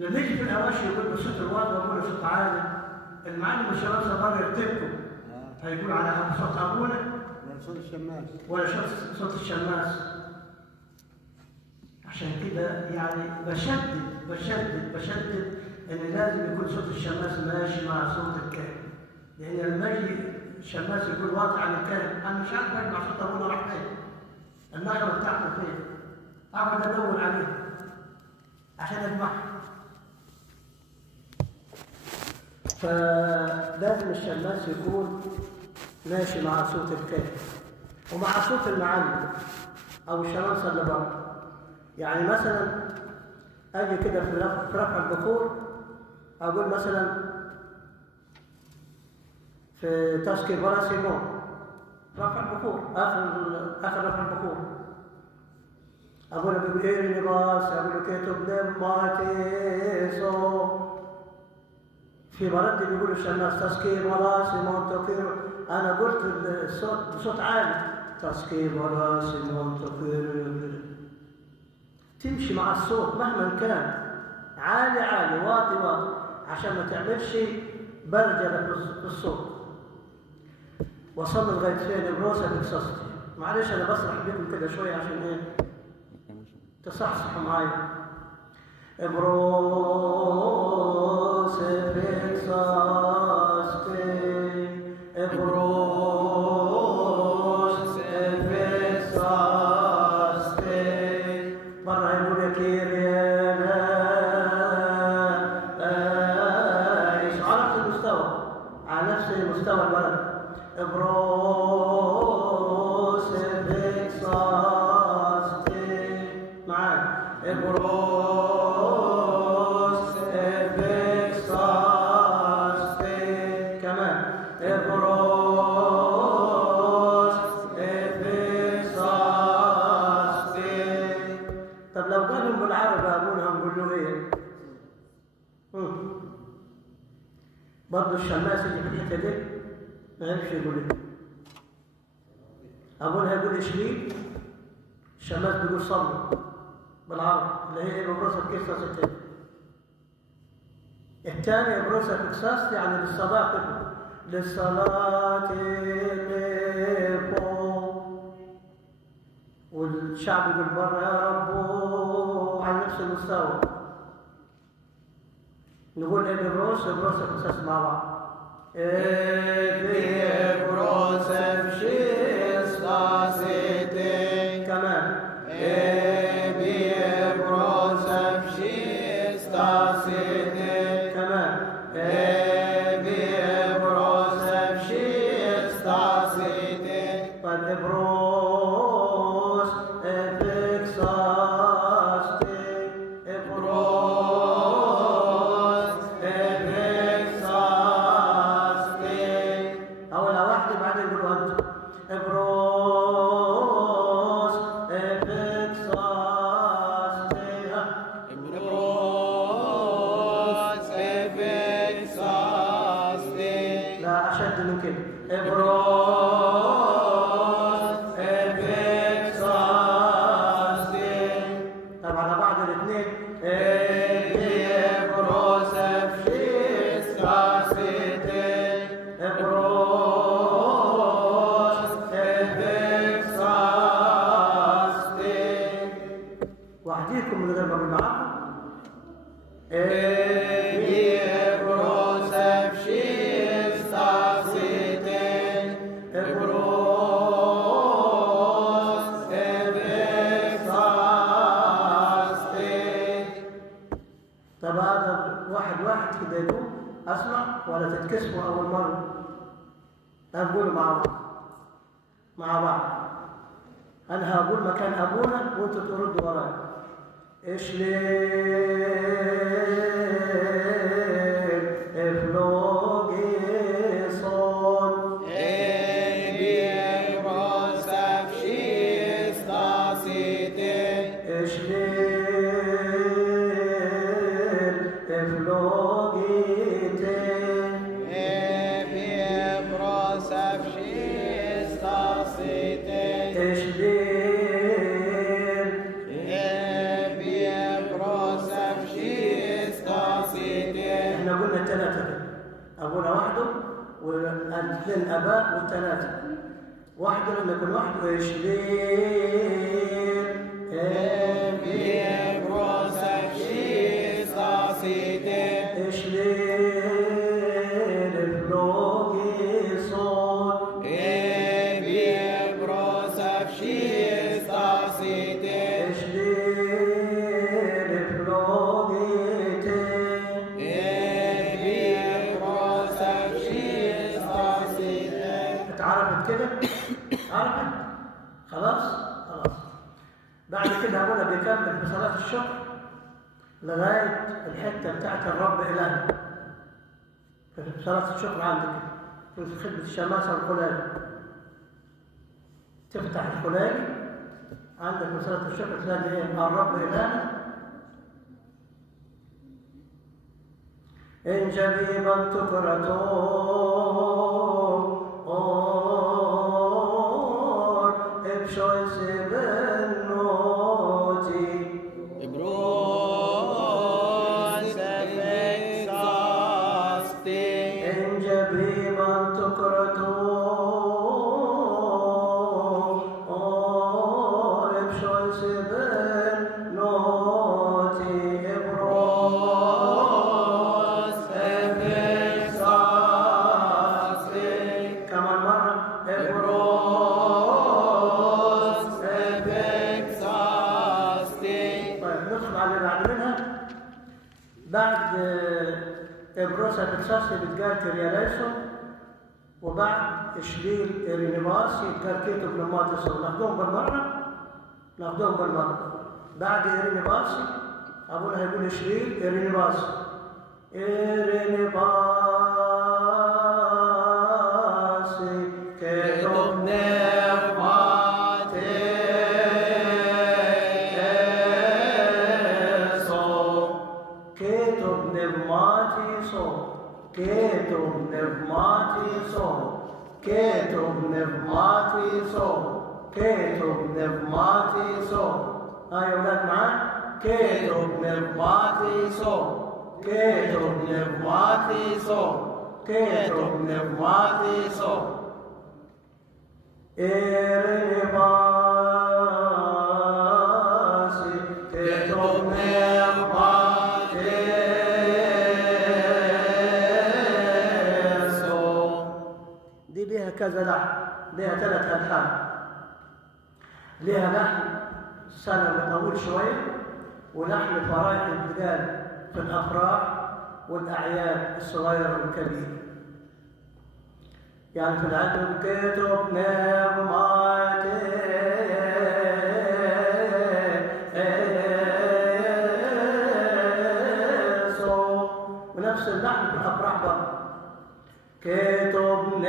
لما يجي في الأواشي يقول بصوت الوالد ويقول بصوت عالي، المعلم والشباب صغار يرتبكوا هيقول على صوت أبونا ولا صوت الشماس ولا صوت الشماس. عشان كده يعني بشدد ان لازم يكون صوت الشماس ماشي مع صوت الكاهن، لان لما يجي الشماس يقول واقع عن الكاهن انا مش عارف اجمع صوت ابونا راح فين، النغمه بتاعته فين، اقعد ادور عليه عشان اجمعها. فلازم الشماس يكون ماشي مع صوت الكاهن ومع صوت المعلم او الشمامسه اللي بره. يعني مثلا اجي كده في رفع البخور اقول مثلا في تسكي برا سيمون رفع البخور اخر رفع البخور اقول بغير لباس اقول كتب نماتيسو. في مرد بيقولوا الشماس تسكي برا سيمون توكير، انا قلت الصوت بصوت عالي تسكي برا سيمون توكير، تمشي مع الصوت مهما كان عالي واطي عشان ما تعملش برجله في الصوت. وصلنا لغايه فين؟ بروسه بكسستي. معلش انا بسرح بيكم كده شويه عشان ايه تصحصحوا معايا. بروسه بكسستي مستوى الولد. ابروس بيكساستي معاك. ابروس بيكساستي كمان. ابروس بيكساستي. طب لو قالوا بالعربي ابونا هنقول له ايه؟ برضه الشماس اللي في الحته دي ما يعرفش يقول ايه. ابونا هيقول اشريك، الشماس بيقول صلي بالعربي اللي هي بروسة كيساس التاني. الثاني بروسة كيساس يعني للصلاة كله، للصلاة لفوق، والشعب يقول بره يا رب على نفس المستوى. نقول ايه بروسة كيساس مع بعض. كمان وأحديكم من غير ما أقول معاكم. طب هذا واحد كده يقول أسمع ولا تتكسفوا أول مرة؟ نقول مع بعض. أنا هقول مكان أبونا وأنتوا تردوا ورايا. من الثلاثة كده، أبونا وحده والاثنين أباء والثلاثة. وحده لما يكون وحده إشليل إشليل الفلوجي صوت إشليل الفلوجي اتعرفت كده؟ عرفت؟ خلاص؟ خلاص. بعد كده أبونا بيكمل في صلاة الشكر لغاية الحتة بتاعت الرب إلهنا. في صلاة الشكر عندك في خدمة الشماسة والخلاجي. تفتح الخلاجي عندك في صلاة الشكر تلاقي إيه؟ الرب إلهنا. إن جبيبا تكرتون ابشوي سبنوتي إن جبيبا تكرتون ابشوي سبنوتي كمان مرة بعد إبروسا بتساسي بتقال كرياليسو، وبعد إشليل إرينيباس يتقال كيتو بلوماتيسو. ناخدوهم بالمرة. بعد إرينيباس أبونا هيقول إشليل إرينيباس كيتو pneumatiso. ها يا أولاد معاك؟ كيتو pneumatiso. إرنباسي كيتو pneumatiso. دي ليها كذا لحن، ليها 3 ألحان. ليها لحن سنة طويل شوية، ولحن فرايح البلاد في الأفراح والأعياد الصغيرة والكبيرة. يعني في العدل كتب ونفس اللحن في الأفراح برضه. كتب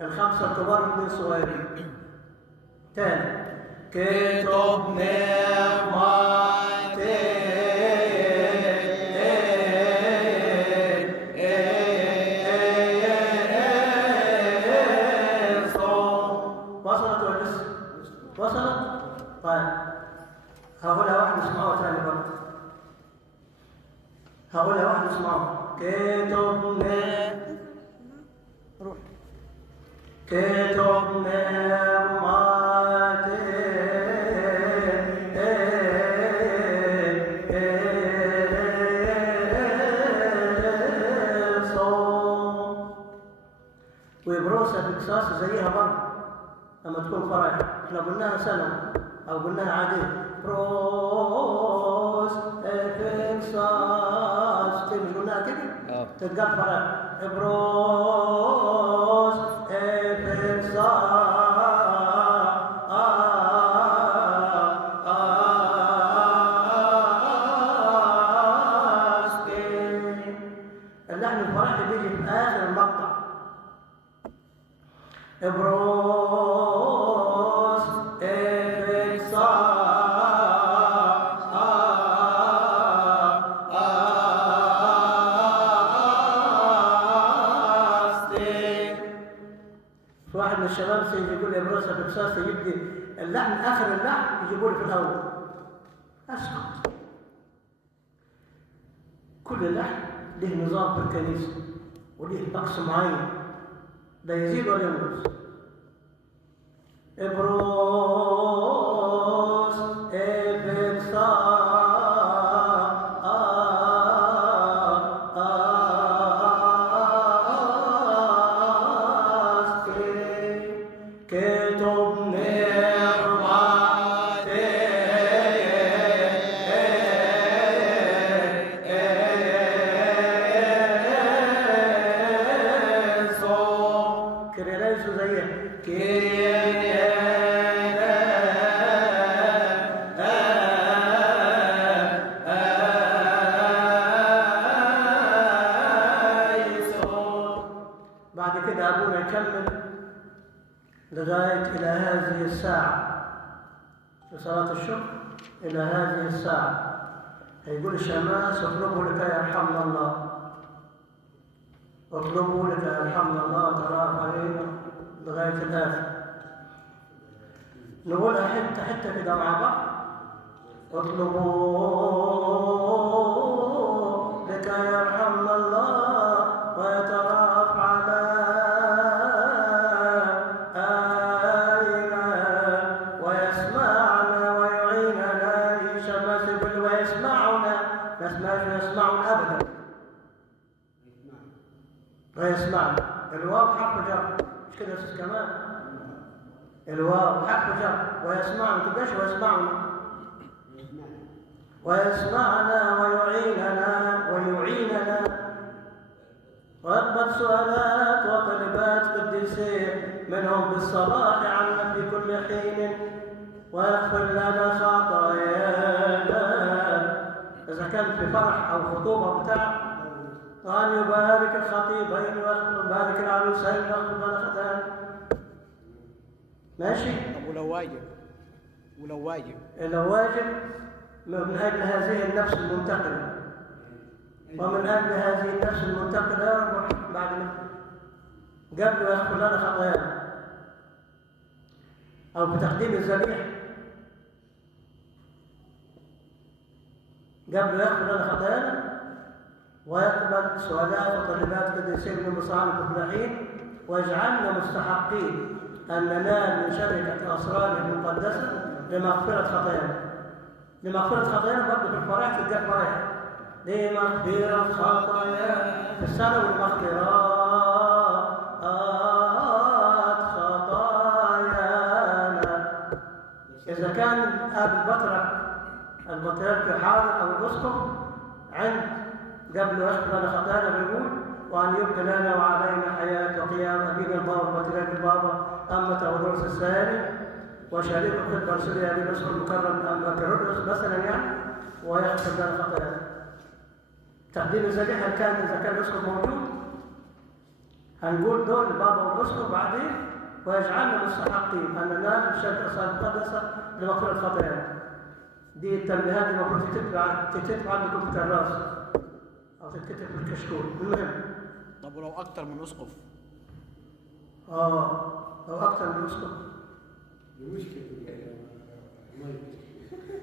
الخمسة الكبار والاثنين صغيرين. تاني كتب وصلت ولا لسه؟ وصلت؟ طيب هقولها واحد اسمعوها تاني برضه. هقولها واحد اسمعوها. كتب روح. وبروسة في قصاص زيها برضه لما تكون فرح. احنا قلناها سنة أو قلناها عادية. بروس في قصاص مش قلناها كده؟ تتقال فرح. بروس في قصاص اللحن الفرح بيجي في آخر المقطع. بروس في واحد من الشباب سيجي يقول لي بروسة في قصاص، يبدي اللحن آخر اللحن يجيبوا لي في الأول. أسكت. كل لحن له نظام في الكنيسة وله طقس معين، لا يزيد ولا ينقص. بروس بعد كده أبونا يكمل لغاية إلى هذه الساعة في صلاة الشكر. إلى هذه الساعة هيقول الشماس اطلبوا لك يرحمنا الله، اطلبوا لك يرحمنا الله تراف علينا لغاية الآخر. نقولها حتة حتة كده مع بعض. اطلبوا لك يرحمنا الله ويتراف علينا ويسمعنا ويعيننا. شماس يقول ويسمعنا، ما اسمعش يسمعنا أبدا، ويسمعنا. الواو حرف جر، مش كده يا أستاذ كمال؟ الواو حرف جر ويسمعنا، ما تبقاش ويسمعنا. ويسمعنا ويعيننا ويقبل سؤالات وطلبات قديسين منهم بالصلاح عنا في كل حين ويغفر لنا خطايانا. إذا كان في فرح أو خطوبة بتاع وأن يبارك الخطيبين ويبارك العروسين ويغفر لنا خطايانا. ماشي؟ طب ولو واجب؟ لو واجب من أجل هذه النفس المنتقلة، ومن أجل هذه النفس المنتقلة يربح بعد قبل ويغفر لنا خطايانا، أو بتقديم الذبيحة قبل يغفر لنا خطايانا ويقبل سؤالات وطلبات قديسين من مصاعب الفلاحين ويجعلنا مستحقين أن ننال من شركة أسراره المقدسة لمغفرة خطايانا. لمغفرة خطايانا برضه في الفرح تلقى فرح. لمغفرة خطايانا في السنة والمغفرات خطايانا. إذا كان البطريرك حاضر أو الأسقف عند قبل يغفر لنا خطايانا بيقول وأن يبقى لنا وعلينا حياة وقيام أبينا البابا البطريرك البابا أما تودروس الثاني وشريك الخدمة الرسولية للأسقف المكرم أما كيرلس مثلا يعني ويغفر لنا خطايانا. تقديم الذبيحة إذا كان الأسقف موجود هنقول دول البابا والأسقف بعدين ويجعلنا مستحقين أن ننال شركة أسرار المقدسة لمغفرة خطايانا. دي التنبيهات المفروض تتكتب عندكم في الكراس أو تتكتب في الكشكول. المهم طب ولو أكتر من أسقف؟ لو أكتر من أسقف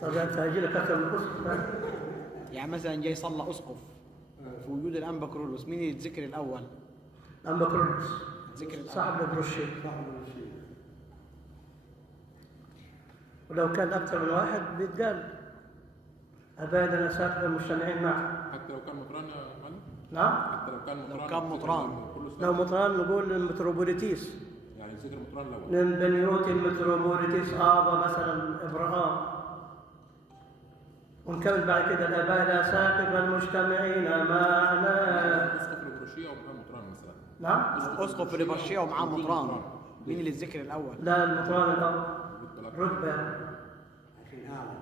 طب أنت هيجي لك أكتر من أسقف. يعني مثلا جاي صلى أسقف في وجود الأنبا كرولوس، مين يتذكر الأول؟ الأنبا كرولوس. ذكر الأول. صاحب البروشيه. ولو كان أكثر من واحد بيتقال أبادنا ساكن المجتمعين معه. حتى لو كان مطران يا معلم؟ نعم؟ حتى لو كان مطران. لو كان مطران. لو مطران نقول المتروبوليتيس. يعني ذكر مطران الأول. من بنيوت المتروبوليتيس آبا مثلا إبراهام. ونكمل بعد كده الأباء ساكن المجتمعين معنا. اسقف البروشيه او كان مطران مثلا. نعم؟ اسقف البرشيه ومعاه مطران. مين اللي الذكر الاول؟ لا المطران الأول رتبة. عشان أعلى.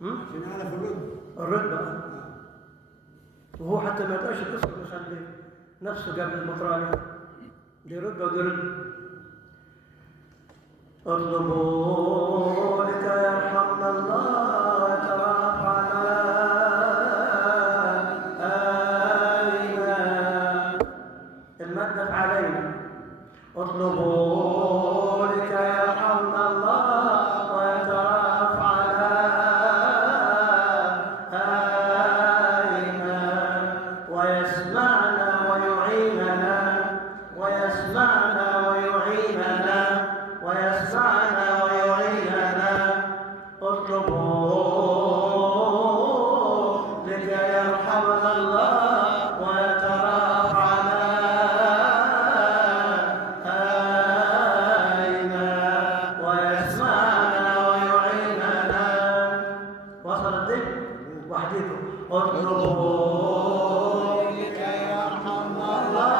هم؟ عشان أعلى في الرتبة. الرتبة. وهو حتى ما يقدرش يسقط يخلي نفسه قبل المطران. دي رتبة ودي رتبة. اطلبوا لك يرحمنا الله ويترافعنا علينا. المادة علينا. اطلبوا لك يرحمنا الله ويترافعنا علينا ويسمعنا ويعيننا ويسمعنا ويعيننا ويسمعنا ويعيننا. اطلبوا لكي يرحمنا الله ويترافعنا علينا ويسمعنا ويعيننا. وصل الذكر وحديثه. اطلبوا لكي يرحمنا الله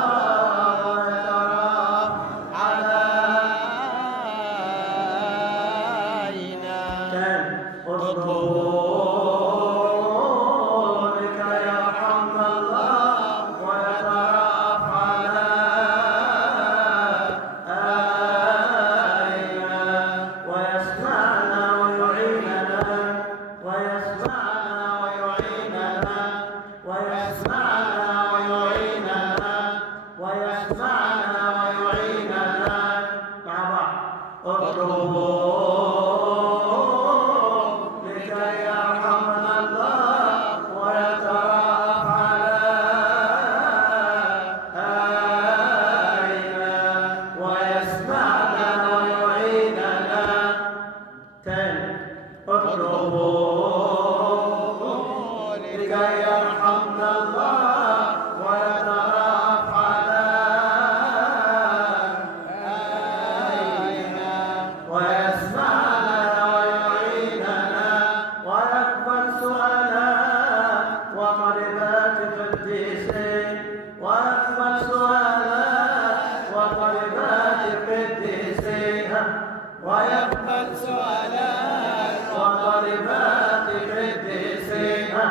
ويقبل سؤالات وطلبات قديسيها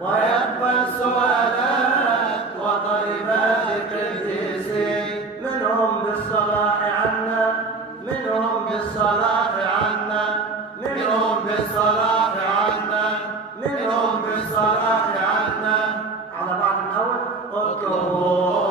ويقبل سؤالات وطلبات قديسين منهم بالصلاح عنا منهم بالصلاح عنا منهم بالصلاح عنا منهم بالصلاح عنا. على بعض الأول اطلبوا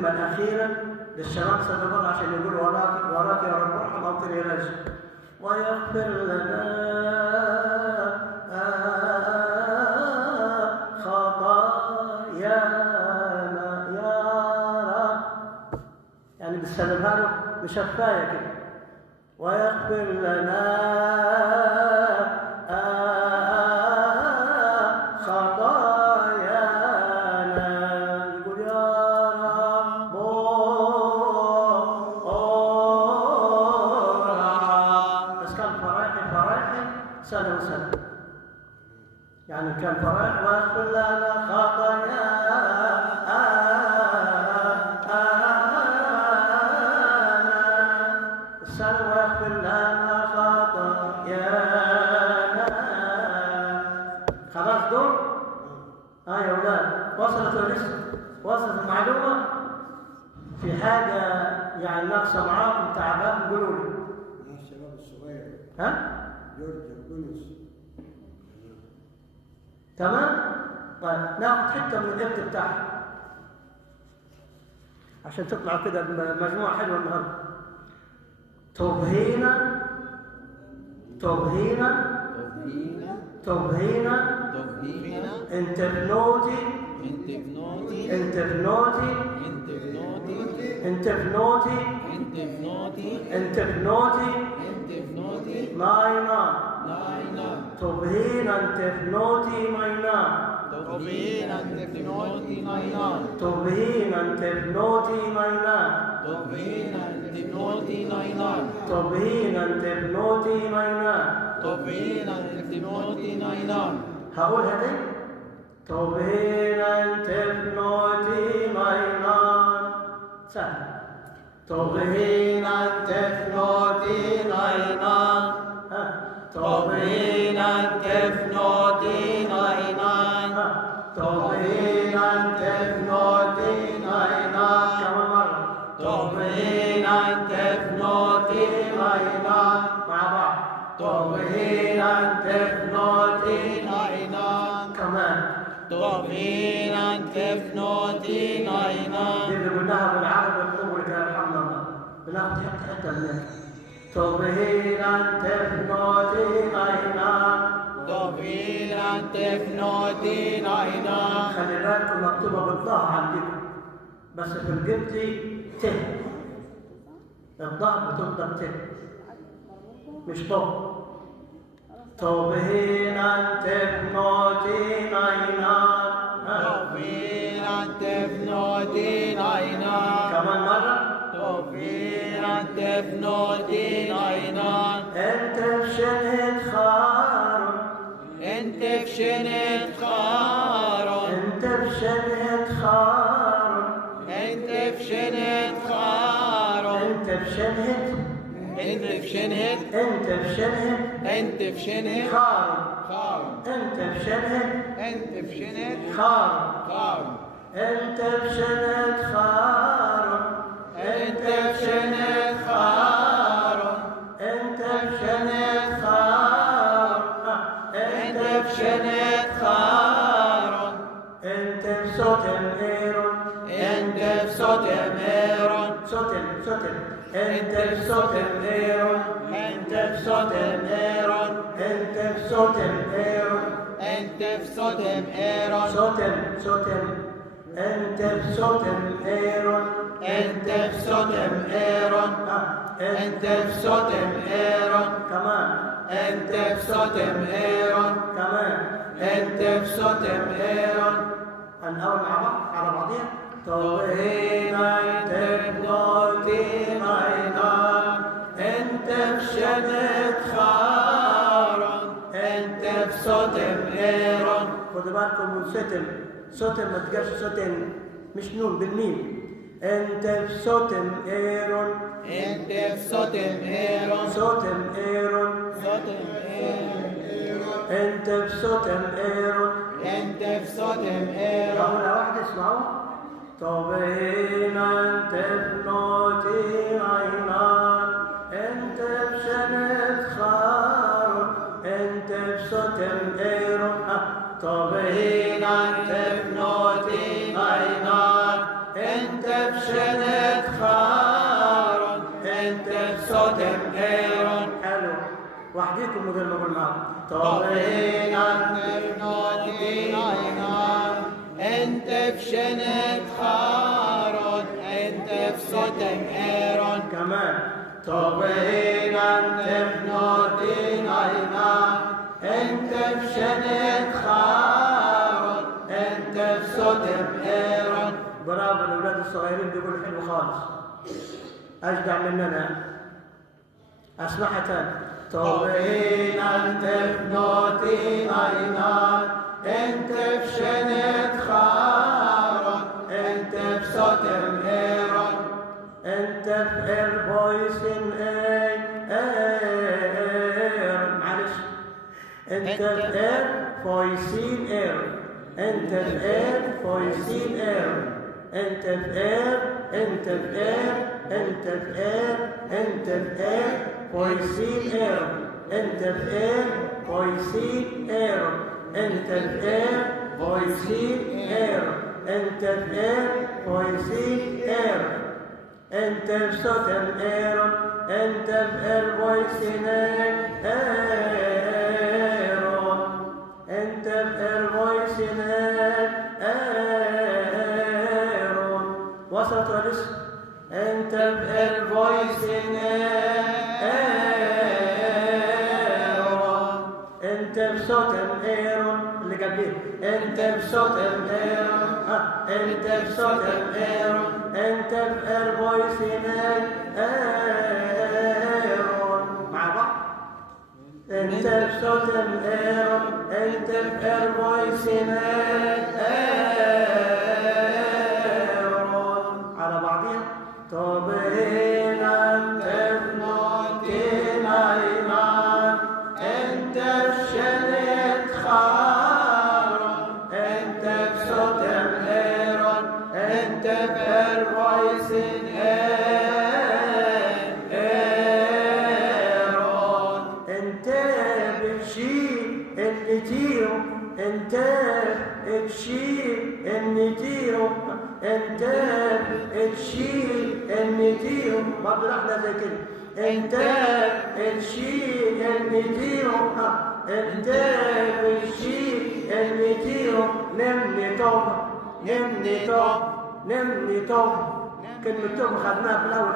الكلمة الأخيرة للشباب سنقول عشان يقول وراك وراك يا رب ارحم أوطني رجل ويغفر لنا خطايانا يا رب. يعني بتسلمها له بشفاية كده. ويغفر لنا سنة وسنة. يعني كان فرح واغفر لنا خطايانا السنة واغفر لنا خطايانا. خلاص دول؟ يا أولاد وصلت ولا لسه؟ وصلت المعلومة؟ في حاجة يعني ناقصة معاكم تعبان قولوا لي. الشباب الصغير ها؟ جورج الكنس. تمام؟ طيب ناخد حتة من الإبت بتاعها عشان تطلع كده مجموعة حلوة النهارده. تبهينا تبهينا تبهينا انت بنوتي انت بنوتي انت بنوتي انت بنوتي ناينا تبهينا انت بنوتي ناينا تبهينا انت بنوتي ناينا تبهينا انت بنوتي ناينا هقولها دي. تبهينا انت بنوتي ناينا سهل. تبهينا انت بنوتي ناينا تبهينا انت بنوتي ناينا تبهينا انت بنوتي ناينا. كمان مرة. تبهينا انت بنوتي ناينا مع بعض. تبهينا انت بنوتي ناينا كمان. تبهينا انت بنوتي ناينا. دي اللي قلناها بالعربي الطول كده الحمد لله. بناخد حتة منها. تبهينا انت بنوتي ناينا تبهينا انت بنوتي ناينا. خلي بالكم مكتوبة بالضاء عندكم بس في القبطي ت. الضاء بتفضل ت مش ضاء. تبهينا انت بنوتي ناينا تبهينا انت بنوتي ناينا. كمان مرة. تبهينا انت بنوتي ناينا. انت بشنهة خارون انت بشنهة خارون انت بشنهة خارون انت بشنهة خارون انت بشنهة انت بشنهة انت بشنهة انت بشنهة خارون انت بشنهة انت بشنهة خارون انت بشنهة خارون انت بشنهة خارون انت بشنهة خارون انت بشنهة خارون انت بصوتم ايرون انت بصوتم ايرون صوتم انت بصوتم ايرون انت بصوتم ايرون انت بصوتم ايرون انت بصوتم ايرون صوتم انت بصوتم ايرون انت بصوتم ايرون انت بصوتم ايرون كمان. انت بصوتم ايرون كمان. انت بصوتم ايرون. هنقول مع بعض على بعضيها. تبهينا انت بنوتي ناينا انت بشنهة خارون انت بصوتم ايرون. خدوا بالكم من صوتم ما تجاش صوتم مش نون بالميم. انت بصوتم ايرون انت بصوتم ايرون صوتم ايرون انت بصوتم ايرون انت بصوتم ايرون. أولى واحدة اسمعوا. تبهينا انت بنوتي ناينا انت بشنهة خارون انت بصوتم ايرون. تبهينا انت بنوتي ناينا انت بشنهة خارون انت بصوتم ايرون. حلو وحديكم من غير ما اقول معاكم. تبهينا انت بنوتي ناينا انت بشنهة خارون انت بصوتم ايرون كمان. تبهينا انت بنوتي ناينا انت بشنهة خارون انت بصوتم ايرون. برافو الاولاد الصغيرين بيقولوا حلو خالص اجدع مننا. اسمعها تاني. تبهينا انت بنوتي ناينا انت بشنهة خارون انت بصوتم ايرون انت في البويسن اي انت الآن فايسين اير، انت الآن فايسين اير، انت الآن، انت الآن، انت الآن، انت الآن فايسين اير، انت الآن فايسين اير، انت الآن فايسين اير، انت الآن فايسين اير، انت بصوتن اير، انت بفايسين اير، انت بفايسين اير. وصلت ولا لسه؟ انت بفايسين انت بصوتن اير اللي قبليه، انت بصوتن اير، انت بصوتن اير، انت بفايسين اير. مع بعض. انت بصوتن اير، انت بفايسين اير. على بعضها. طبعين انت بنوتين ايمان، انت بشنت خارون، انت بصوتن اير، انت بفايسين اير. انت بتشيل النتيرو، انت بتشيل النتيرو، انت بتشيل النتيرو. برضه احنا زي كده، انت بتشيل النتيرو، انت بتشيل النتيرو. نمني توبه، نمني توبه، نمني توبه. كلمة توبه خدناها في الأول،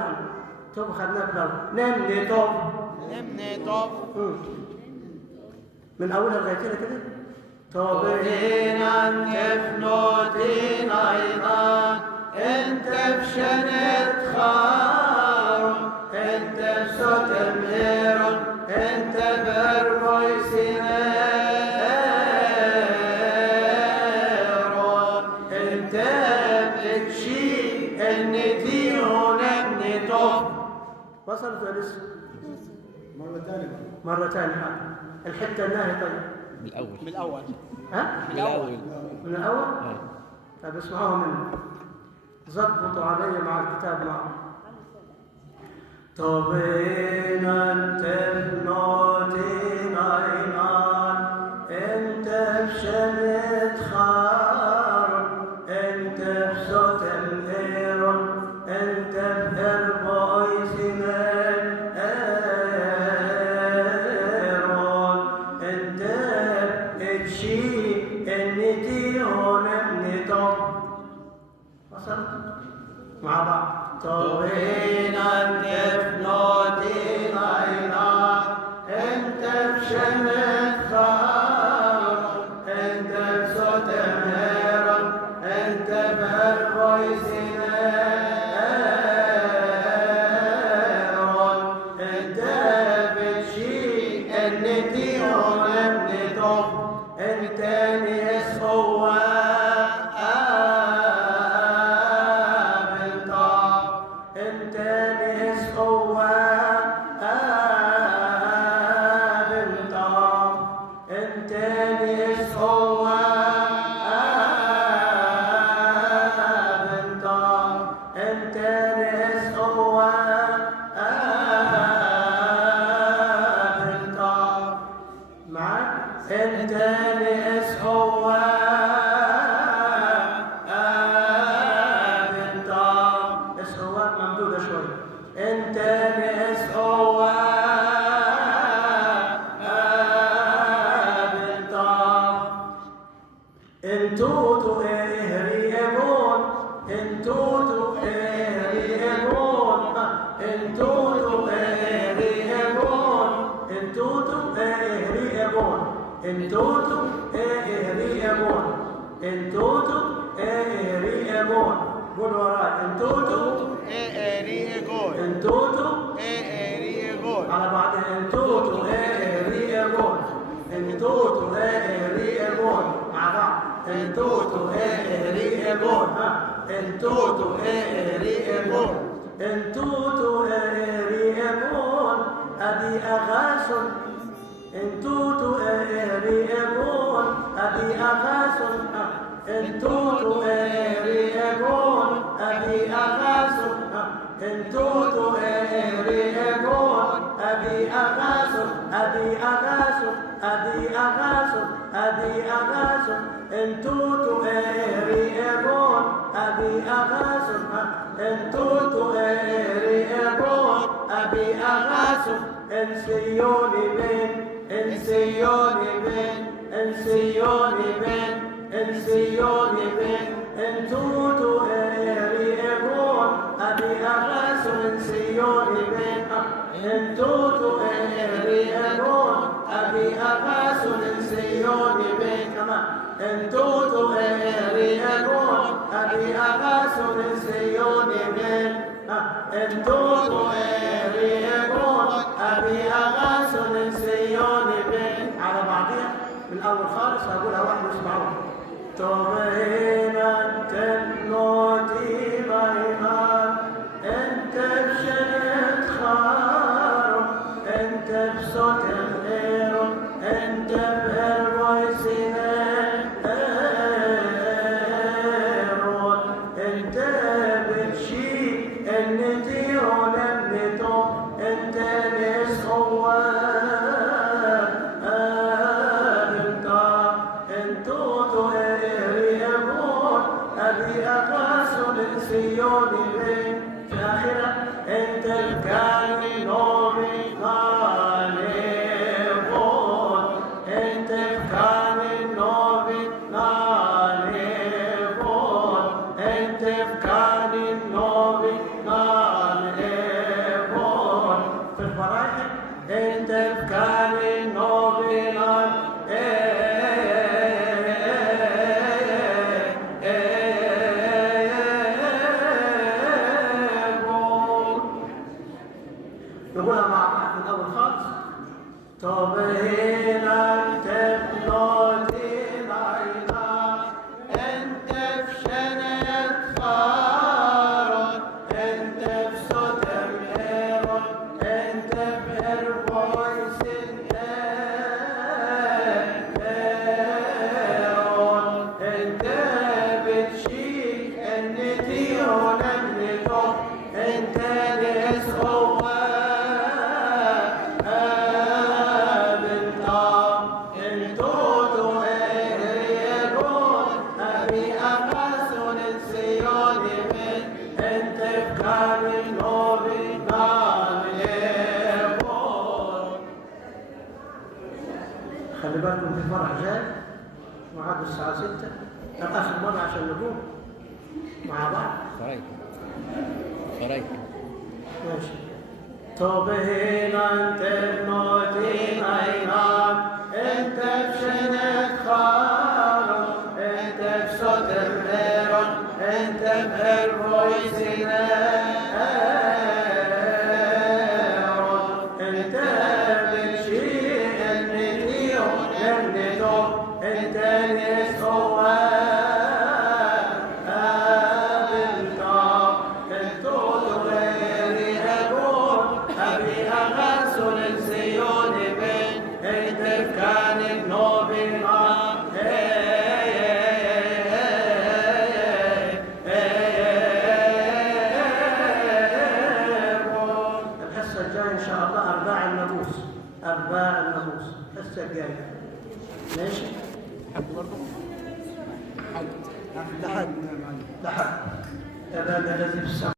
توبه خدناها في الأول. نمني توبه، نمني طب من أولها لغاية كده. طبعين أنت بنوتين أيضا، أنت بشنت خارون، أنت بصوتن اير، أنت بفايسين اير. أنت بتشيل النتيرو. نمني توب. وصلت ولا لسه؟ مرة ثانية. مرة ثانية. الحتة النهاية طيب. من الأول من الأول ها؟ من الأول من الأول؟ طيب اسمعوها مني. ظبطوا علي مع الكتاب معه. طبعين أنت بنوتين أيمان، أنت بشنت خارون، أنت بصوتن اير، أنت بفايسين اير. أنت بتشيل النتيرو. نمني توب. وصلت؟ مع بعض. طوين أنت بنوتين أيضا، أنت بشنت خارون، أنت بصوتن اير، أنت بفايسين اير. أنت بتشيل النتيرو. نمني توب. أنت نيس هو انت نيس هو بالطاب، انت نيس هو بالطاب، انت نيس هو بالطاب. معك انت نيس هو بالطاب. اس هو ممدودة شوي. انت نيس هو بالطاب. انتوتو اهريبون، انتوتو اهريبون، انتوتو اهريبون، انتوتو اهريبون، انتوتو اهريبون، انتوتو اهريبون. قول وراي. انتوتو ريجول انتوتو ريجول على بعض. انتوتو ريجول، انتوتو ريجول مع بعض. انتوتو ريجول، انتوتو ريجول، انتوتو ريجول. ابي اغاث، انتوتو ريجول. انتوتو اريغون ابي اغاسو انتوتو اريغون ابي اغاسو ابي اغاسو ابي اغاسو ابي اغاسو انتوتو اريغون ابي اغاسو انتوتو اريغون ابي اغاسو انسيوني بين انسيوني بين انسيوني بين انسيوني بين انتوتو اريغون ابي اغاسو انسيوني بين انتوتو اريغون ابي اغاسو انسيوني بين كمان انتوتو اريغون ابي اغاسو انسيوني بين انتوتو اريغون ابي اغاسو انسيوني بين على بعضها من اول خالص هقولها واحد واسمعوها توبينا تنوتي بايمان انت بشنت خارو انت بصوت الغيرو انت بهالويسين الغيرو انت بتشي النتيرو لمنتو انت نسخوان سيوني بين في الآخرة أنت الكامل نوري غالبون أنت الكامل نوري غالبون أنت الكامل نوري غالبون في الفرائح أنت الكامل نوري نقولها مع بعض من أول خالص طبينا تبلوتي العينا أنت بشنت خارون أنت بصوت الهيرون أنت بهالفويس الهيرون أنت بتشيل النتيرون النتوب أنت نسخوان خلي بالكم في فرح جاي وعاد الساعة 6 كان آخر مرة عشان نقوم مع بعض. خريك ماشي. توبهنا انت الموتين اينام انت بشنت خارون انت بصوت الغيرون انت بهالفويسين انت بتشيل النتيرون النتوب انت نسخوان بالطاب انتوتو غيري هبون ابي اغاسو للسيوني بين انت بكان النوبي الحصة الجاية إن شاء الله أرباع الناموس الحصة الجاية ماشي؟ حد برضه؟ حد لحد الذي في السماء